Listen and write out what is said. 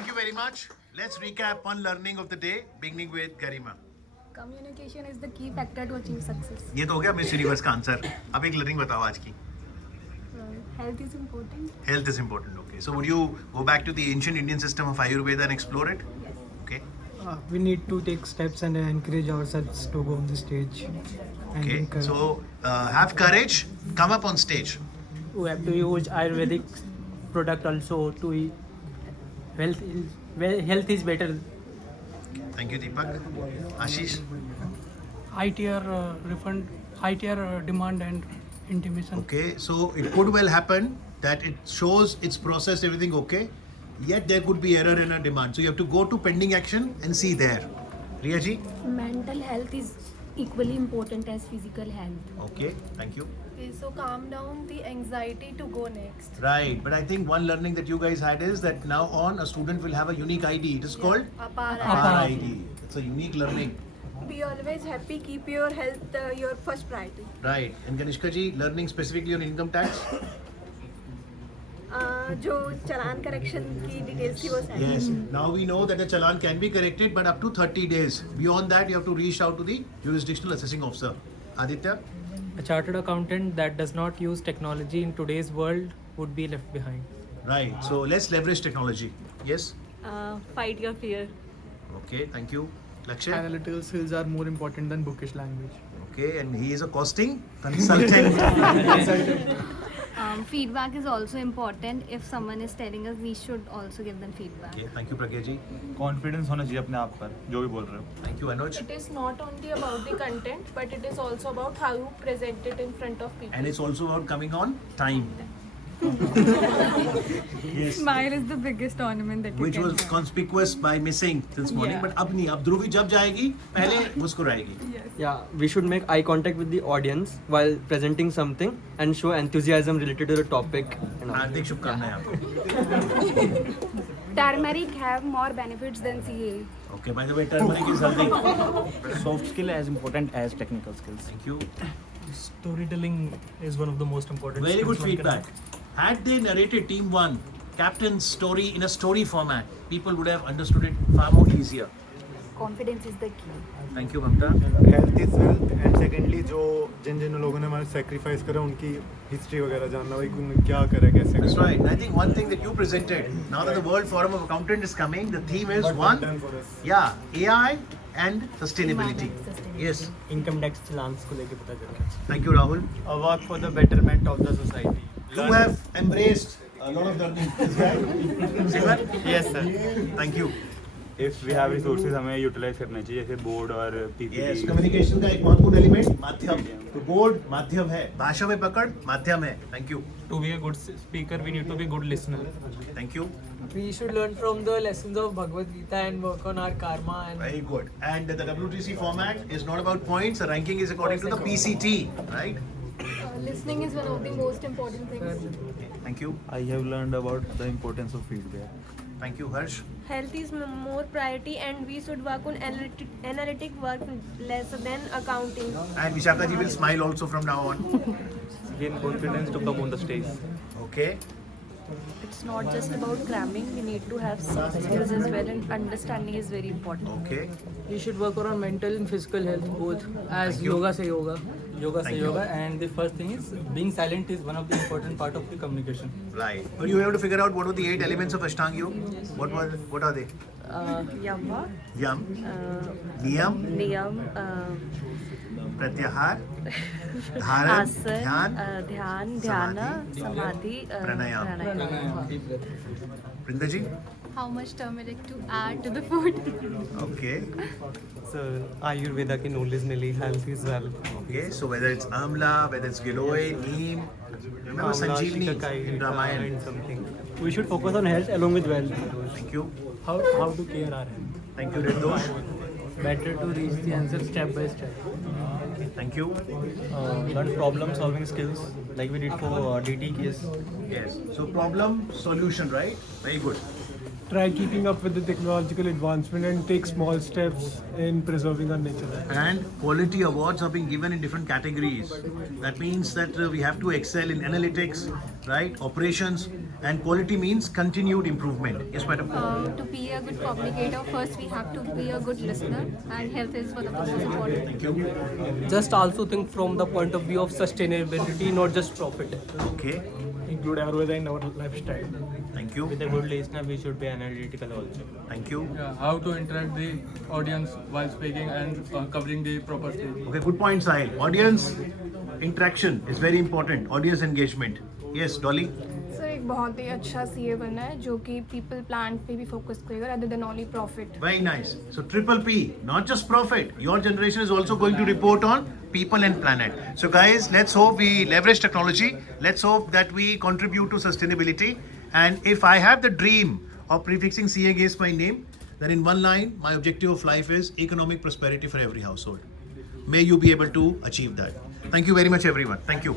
Thank you very much. Let's recap one learning of the day, beginning with Garima. Communication is the key factor to achieve success. ये तो हो गया miss universe का answer. अब एक learning बताओ आज की. Health is important. Health is important. Okay. So would you go back to the ancient Indian system of Ayurveda and explore it? Yes. Okay. We need to take steps and encourage ourselves to go on the stage. And Okay. encourage- So have courage. Come up on stage. We have to use Ayurvedic product also to health is better. Thank you, Deepak. Ashish. high tier refund, high tier demand and intimation. Okay. So it could well happen that it shows it's processed everything okay, yet there could be error in a demand. So you have to go to pending action and see there. Riya ji. Mental health is equally important as physical health. Okay. Thank you. Okay, so calm down the anxiety to go next. Right, but I think one learning that you guys had is that now on a student will have a unique ID. It is called Apara. Apar ID. It's a unique learning. Be always happy, keep your health your first priority. Right, and Kanishka ji, learning specifically on income tax. जो चालान correction की details थी वो सारी. Yes. Now we know that the challan can be corrected, but up to 30 days. Beyond that, you have to reach out to the jurisdictional assessing officer. Aditya. A chartered accountant that does not use technology in today's world would be left behind. Right. So let's leverage technology. Yes. Fight your fear. Okay. Thank you. Lakshay. Analytical skills are more important than bookish language. Okay, and he is a costing consultant. Feedback is also important. If someone is telling us, we should also give them feedback. Okay. Thank you, Pragya ji. Confidence होना चाहिए अपने आप पर जो भी बोल रहे हो. Thank you, Anuj. It is not only about the content, but it is also about how you present it in front of people. And it's also about coming on time. Yes. Smile is the biggest ornament that Which was conspicuous by missing this morning. Yeah. But अब नहीं, अब ध्रुवी जब जाएगी पहले मुस्कुराएगी. Yeah, we should make eye contact with the audience while presenting something and show enthusiasm related to the topic. And all. हार्दिक शुभकामनाएं आपको. Turmeric have more benefits than CA. Okay, by the way, turmeric is healthy. Soft skill as important as technical skills. Thank you. Storytelling is one of the most important. Very good skills one can feedback. Had they narrated Team 1, Captain's story in a story format, people would have understood it far more easier. Confidence is the key. Thank you, Mamta. Health is wealth and secondly जो जिन लोगों ने हमारे sacrifice करा उनकी history वगैरह जानना भाई उन्होंने क्या करा कैसे That's करा. right. I think one thing that you presented, now that the World Forum of Accountant is coming, the theme is But one, done for us. yeah, AI and sustainability. Yes. Income tax challans को लेके पता चला. Thank you, Rahul. A work for the betterment of the society. You have embraced a lot of learning. Sivan? Yes sir. Thank you. If we have resources हमें utilise करना चाहिए जैसे board और Yes, PPT. communication का एक महत्वपूर्ण element माध्यम. तो बोर्ड माध्यम है, भाषा में पकड़ माध्यम है. Thank you. To be a good speaker, we need to be good listener. Thank you. We should learn from the lessons of Bhagavad Gita and work on our karma and Very good. And the WTC format is not about points. The ranking is according to the PCT, right? Listening is one of the most important things. Thank you. I have learned about the importance of feedback. Thank you, Harsh. Health is more priority and we should work on analytic work less than accounting. And Vishaka ji will smile also from now on. Gain confidence to come on the stage. Okay. It's not just about cramming, we need to have soft skills as well, and understanding is very important. Okay. we should work on mental and physical health both. As Thank you. yoga se yoga, yoga Thank se you. yoga, and the first thing is being silent is one of the important part of the communication. Right. But you have to figure out what were the 8 elements of Ashtanga Yoga. What are they? Yama, Yam, Niyam, Niyam, Pratyahar, Dharan, Asan, Dhyan, Dhyan, Dhyana, Samadhi, Pranayam. Brinda ji? How much turmeric to add to the food? Okay. So Ayurveda की knowledge मिली, health is well. Okay. So whether it's Amla, whether it's Giloy, Neem, remember Sanjeevani in Ramayana. and something. We should focus on health along with wealth. Thank you. How to care our health. Thank you, Rindosh. Better to reach the answer step by step. Thank you. Learn problem solving skills like we did for DT case. Yes. So problem solution, right? Very good. try keeping up with the technological advancement and take small steps in preserving our nature. And quality awards are being given in different categories. That means that we have to excel in analytics, right? Operations, and quality means continued improvement. Yes, madam. To be a good communicator, first we have to be a good listener, and health is one of the most important. Thank you. Just also think from the point of view of sustainability, not just profit. Okay. Include Ayurveda in our lifestyle. Thank you. With a good listener, we should be analytical also. Thank you. How to interact the audience while speaking and covering the proper stage. Okay, good point, Sahil. Audience interaction is very important. Audience engagement. Yes, Dolly. Sir एक बहुत ही अच्छा CA बनना है जो कि people plan पे भी focus करेगा rather than only profit. Very nice. So triple P, not just profit. Your generation is also going to report on people and planet. So guys, let's hope we leverage technology. Let's hope that we contribute to sustainability. And if I have the dream of prefixing CA against my name, then in one line, my objective of life is economic prosperity for every household. May you be able to achieve that. Thank you very much, everyone. Thank you.